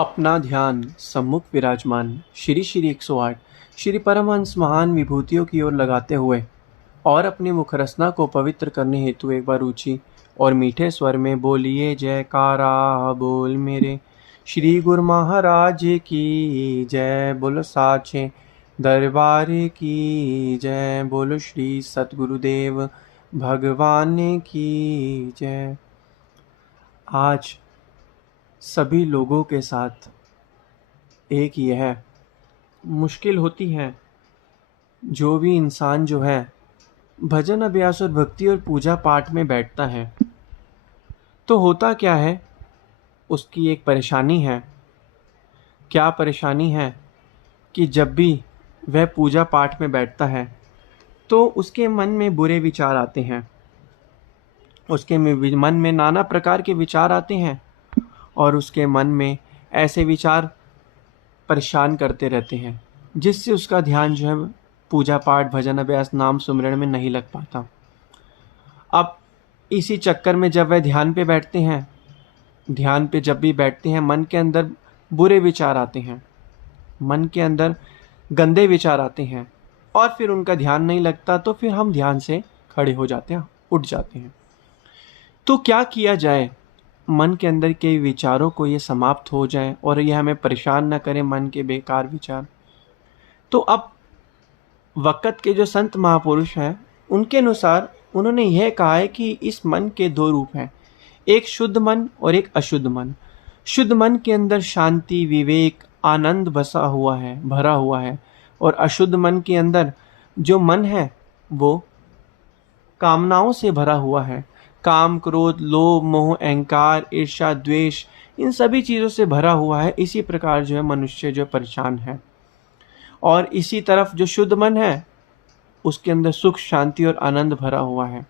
अपना ध्यान सम्मुख विराजमान श्री श्री 108 श्री परमहंस महान विभूतियों की ओर लगाते हुए और अपनी मुखरसना को पवित्र करने हेतु एक बार ऊंची और मीठे स्वर में बोलिए जयकारा बोल मेरे श्री गुरु महाराज की जय। बोलो साचे दरबार की जय। बोलो श्री सतगुरुदेव भगवान की जय। आज सभी लोगों के साथ एक यह मुश्किल होती है, जो भी इंसान जो है भजन अभ्यास और भक्ति और पूजा पाठ में बैठता है तो होता क्या है, उसकी एक परेशानी है। क्या परेशानी है कि जब भी वह पूजा पाठ में बैठता है तो उसके मन में बुरे विचार आते हैं, उसके मन में नाना प्रकार के विचार आते हैं और उसके मन में ऐसे विचार परेशान करते रहते हैं, जिससे उसका ध्यान जो है पूजा पाठ भजन अभ्यास नाम सुमिरन में नहीं लग पाता। अब इसी चक्कर में जब वह ध्यान पे बैठते हैं, ध्यान पे जब भी बैठते हैं मन के अंदर बुरे विचार आते हैं, मन के अंदर गंदे विचार आते हैं और फिर उनका ध्यान नहीं लगता, तो फिर हम ध्यान से खड़े हो जाते हैं, उठ जाते हैं। तो क्या किया जाए, मन के अंदर के विचारों को ये समाप्त हो जाए और ये हमें परेशान न करें, मन के बेकार विचार। तो अब वक़्त के जो संत महापुरुष हैं उनके अनुसार उन्होंने यह कहा है कि इस मन के दो रूप हैं, एक शुद्ध मन और एक अशुद्ध मन। शुद्ध मन के अंदर शांति विवेक आनंद बसा हुआ है, भरा हुआ है, और अशुद्ध मन के अंदर जो मन है वो कामनाओं से भरा हुआ है, काम क्रोध लोभ मोह अहंकार ईर्ष्या द्वेष इन सभी चीज़ों से भरा हुआ है। इसी प्रकार जो है मनुष्य जो परेशान है। और इसी तरफ जो शुद्ध मन है उसके अंदर सुख शांति और आनंद भरा हुआ है।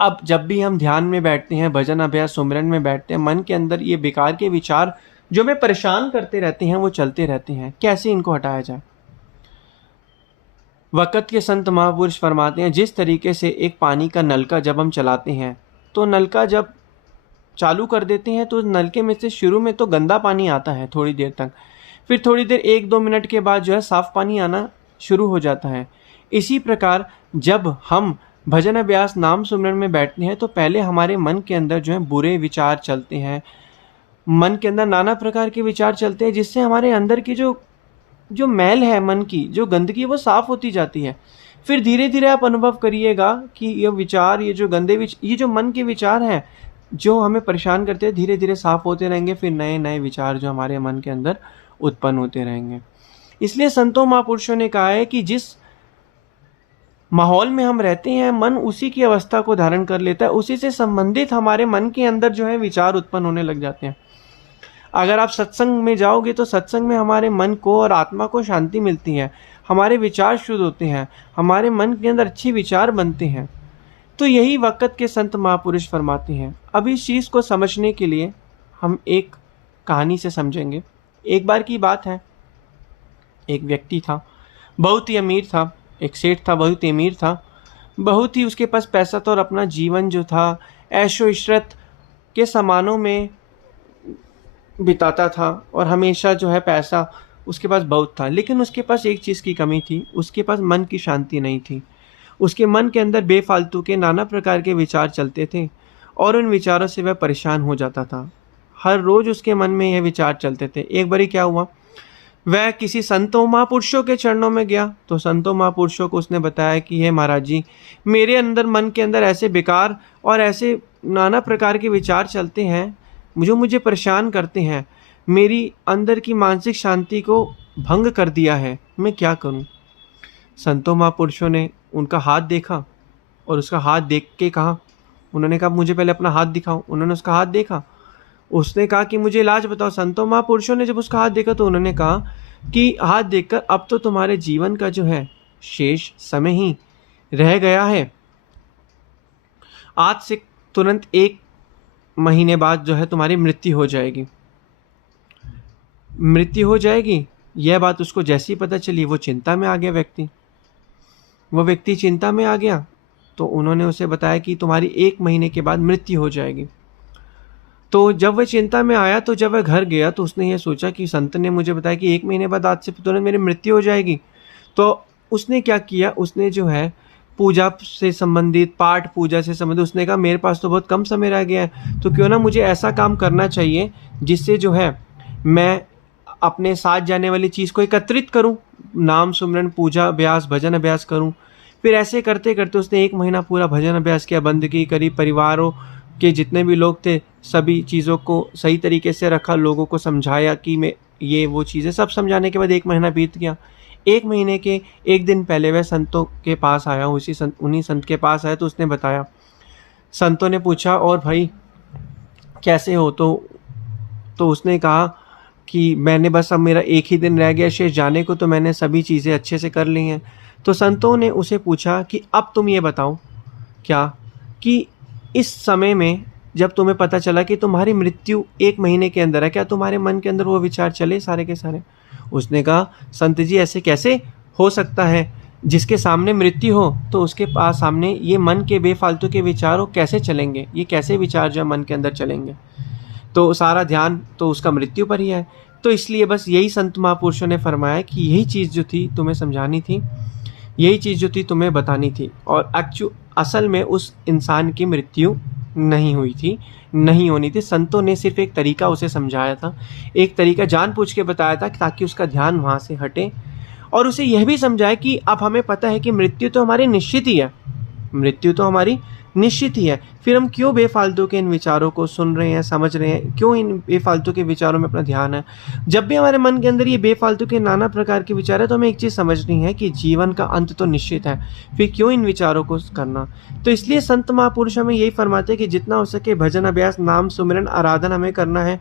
अब जब भी हम ध्यान में बैठते हैं, भजन अभ्यास सुमिरन में बैठते हैं, मन के अंदर ये बेकार के विचार जो हमें परेशान करते रहते हैं वो चलते रहते हैं। कैसे इनको हटाया जाए? वक़्त के संत महापुरुष फरमाते हैं, जिस तरीके से एक पानी का नलका जब हम चलाते हैं तो नलका जब चालू कर देते हैं तो नलके में से शुरू में तो गंदा पानी आता है थोड़ी देर तक, फिर थोड़ी देर 1-2 मिनट के बाद जो है साफ़ पानी आना शुरू हो जाता है। इसी प्रकार जब हम भजन अभ्यास नाम सुमिरन में बैठते हैं तो पहले हमारे मन के अंदर जो है बुरे विचार चलते हैं, मन के अंदर नाना प्रकार के विचार चलते हैं, जिससे हमारे अंदर की जो मैल है, मन की जो गंदगी वो साफ़ होती जाती है। फिर धीरे धीरे आप अनुभव करिएगा कि ये विचार, ये जो गंदे ये जो मन के विचार हैं जो हमें परेशान करते हैं, धीरे धीरे साफ़ होते रहेंगे। फिर नए नए विचार जो हमारे मन के अंदर उत्पन्न होते रहेंगे। इसलिए संतों महापुरुषों ने कहा है कि जिस माहौल में हम रहते हैं मन उसी की अवस्था को धारण कर लेता है, उसी से संबंधित हमारे मन के अंदर जो है विचार उत्पन्न होने लग जाते हैं। अगर आप सत्संग में जाओगे तो सत्संग में हमारे मन को और आत्मा को शांति मिलती है, हमारे विचार शुद्ध होते हैं, हमारे मन के अंदर अच्छे विचार बनते हैं। तो यही वक़्त के संत महापुरुष फरमाते हैं। अब इस चीज़ को समझने के लिए हम एक कहानी से समझेंगे। एक बार की बात है, एक व्यक्ति था, बहुत ही अमीर था, एक सेठ था, बहुत ही अमीर था, बहुत ही उसके पास पैसा था और अपना जीवन जो था ऐशो इशरत के सामानों में बिताता था और हमेशा जो है पैसा उसके पास बहुत था। लेकिन उसके पास एक चीज़ की कमी थी, उसके पास मन की शांति नहीं थी। उसके मन के अंदर बेफालतू के नाना प्रकार के विचार चलते थे और उन विचारों से वह परेशान हो जाता था। हर रोज़ उसके मन में यह विचार चलते थे। एक बारी क्या हुआ, वह किसी संतों महापुरुषों के चरणों में गया तो संतों महापुरुषों को उसने बताया कि हे महाराज जी, मेरे अंदर मन के अंदर ऐसे बेकार और ऐसे नाना प्रकार के विचार चलते हैं जो मुझे परेशान करते हैं, मेरी अंदर की मानसिक शांति को भंग कर दिया है, मैं क्या करूं? संतों महापुरुषों ने उनका हाथ देखा और उसका हाथ देख के कहा, उन्होंने कहा मुझे पहले अपना हाथ दिखाओ। उन्होंने उसका हाथ देखा, उसने कहा कि मुझे इलाज बताओ। संतों महापुरुषों ने जब उसका हाथ देखा तो उन्होंने कहा कि हाथ देखकर अब तो तुम्हारे जीवन का जो है शेष समय ही रह गया है, आज से तुरंत 1 महीने बाद जो है तुम्हारी मृत्यु हो जाएगी। मृत्यु हो जाएगी, यह बात उसको जैसी पता चली वो चिंता में आ गया। वो व्यक्ति चिंता में आ गया तो उन्होंने उसे बताया कि तुम्हारी 1 महीने के बाद मृत्यु हो जाएगी। तो जब वह चिंता में आया, तो जब वह घर गया तो उसने ये सोचा कि संत ने मुझे बताया कि 1 महीने बाद आज से तुरंत मेरी मृत्यु हो जाएगी। तो उसने क्या किया, उसने जो है पूजा से संबंधित, पाठ पूजा से संबंधित, उसने कहा मेरे पास तो बहुत कम समय रह गया है, तो क्यों ना मुझे ऐसा काम करना चाहिए जिससे जो है मैं अपने साथ जाने वाली चीज़ को एकत्रित करूं, नाम सुमरन पूजा अभ्यास भजन अभ्यास करूं। फिर ऐसे करते करते उसने 1 महीना पूरा भजन अभ्यास किया, बंदगी करी, परिवारों के जितने भी लोग थे सभी चीज़ों को सही तरीके से रखा, लोगों को समझाया कि मैं ये वो चीज़ें, सब समझाने के बाद 1 महीना बीत गया। 1 महीने के 1 दिन पहले वह संतों के पास आया, उन्हीं संत के पास आया, तो उसने बताया। संतों ने पूछा और भाई कैसे हो, तो उसने कहा कि मैंने बस अब मेरा 1 ही दिन रह गया शेष जाने को, तो मैंने सभी चीज़ें अच्छे से कर ली हैं। तो संतों ने उसे पूछा कि अब तुम ये बताओ क्या, कि इस समय में जब तुम्हें पता चला कि तुम्हारी मृत्यु 1 महीने के अंदर है, क्या तुम्हारे मन के अंदर वो विचार चले सारे के सारे? उसने कहा संत जी ऐसे कैसे हो सकता है, जिसके सामने मृत्यु हो तो उसके पास सामने ये मन के बेफालतू के विचारों कैसे चलेंगे, ये कैसे विचार जो मन के अंदर चलेंगे? तो सारा ध्यान तो उसका मृत्यु पर ही है। तो इसलिए बस यही संत महापुरुषों ने फरमाया कि यही चीज़ जो थी तुम्हें समझानी थी, यही चीज़ जो थी तुम्हें बतानी थी। और असल में उस इंसान की मृत्यु नहीं हुई थी, नहीं होनी थी। संतों ने सिर्फ एक तरीका उसे समझाया था, एक तरीका जानबूझ के बताया था ताकि उसका ध्यान वहाँ से हटे, और उसे यह भी समझाया कि अब हमें पता है कि मृत्यु तो हमारी निश्चित ही है, मृत्यु तो हमारी निश्चित ही है, फिर हम क्यों बेफालतू के इन विचारों को सुन रहे हैं, समझ रहे हैं, क्यों इन बेफालतू के विचारों में अपना ध्यान है? जब भी हमारे मन के अंदर ये बेफालतू के नाना प्रकार के विचार है, तो हमें एक चीज़ समझनी है कि जीवन का अंत तो निश्चित है, फिर क्यों इन विचारों को करना? तो इसलिए संत महापुरुष हमें यही फरमाते हैं कि जितना हो सके भजन अभ्यास, नाम सुमिरन, आराधना हमें करना है।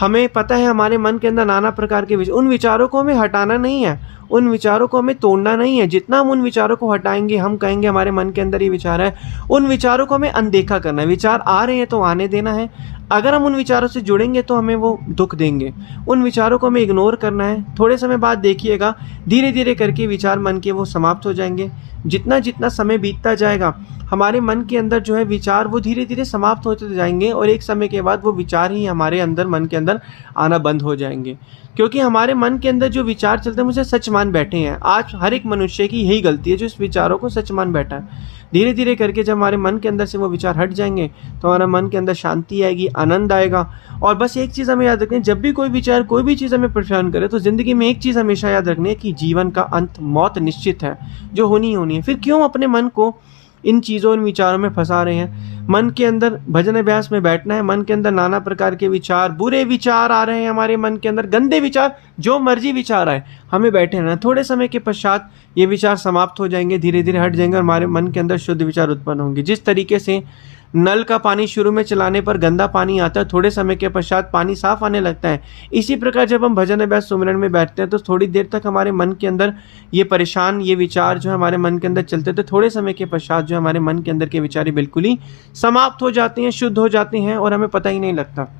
हमें पता है हमारे मन के अंदर नाना प्रकार के उन विचारों को हमें हटाना नहीं है, उन विचारों को हमें तोड़ना नहीं है। जितना हम उन विचारों को हटाएंगे, हम कहेंगे हमारे मन के अंदर ये विचार है, उन विचारों को हमें अनदेखा करना है। विचार आ रहे हैं तो आने देना है, अगर हम उन विचारों से जुड़ेंगे तो हमें वो दुख देंगे। उन विचारों को हमें इग्नोर करना है। थोड़े समय बाद देखिएगा धीरे धीरे करके विचार मन के वो समाप्त हो जाएंगे। जितना जितना समय बीतता जाएगा हमारे मन के अंदर जो है विचार वो धीरे धीरे समाप्त होते जाएंगे, और एक समय के बाद वो विचार ही हमारे अंदर, मन के अंदर आना बंद हो जाएंगे। क्योंकि हमारे मन के अंदर जो विचार चलते हैं मुझे सच मान बैठे हैं। आज हर एक मनुष्य की यही गलती है, जो इस विचारों को सच मान बैठा है। धीरे धीरे करके जब हमारे मन के अंदर से वो विचार हट जाएंगे तो हमारे मन के अंदर शांति आएगी, आनंद आएगा। और बस एक चीज़ हमें याद रखनी है, जब भी कोई विचार, कोई भी चीज़ हमें परेशान करे, तो ज़िंदगी में एक चीज़ हमेशा याद रखनी है कि जीवन का अंत, मौत निश्चित है, जो होनी ही होनी है। फिर क्यों अपने मन को इन चीज़ों, इन विचारों में फंसा रहे हैं? मन के अंदर भजन अभ्यास में बैठना है। मन के अंदर नाना प्रकार के विचार, बुरे विचार आ रहे हैं हमारे मन के अंदर, गंदे विचार, जो मर्जी विचार आए, हमें बैठे रहना। थोड़े समय के पश्चात ये विचार समाप्त हो जाएंगे, धीरे धीरे हट जाएंगे, और हमारे मन के अंदर शुद्ध विचार उत्पन्न होंगे। जिस तरीके से नल का पानी शुरू में चलाने पर गंदा पानी आता है, थोड़े समय के पश्चात पानी साफ आने लगता है। इसी प्रकार जब हम भजन अभ्यास सुमिरन में बैठते हैं तो थोड़ी देर तक हमारे मन के अंदर ये परेशान, ये विचार जो हमारे मन के अंदर चलते थे, थोड़े समय के पश्चात जो हमारे मन के अंदर के विचार बिल्कुल ही समाप्त हो जाते हैं, शुद्ध हो जाते हैं, और हमें पता ही नहीं लगता।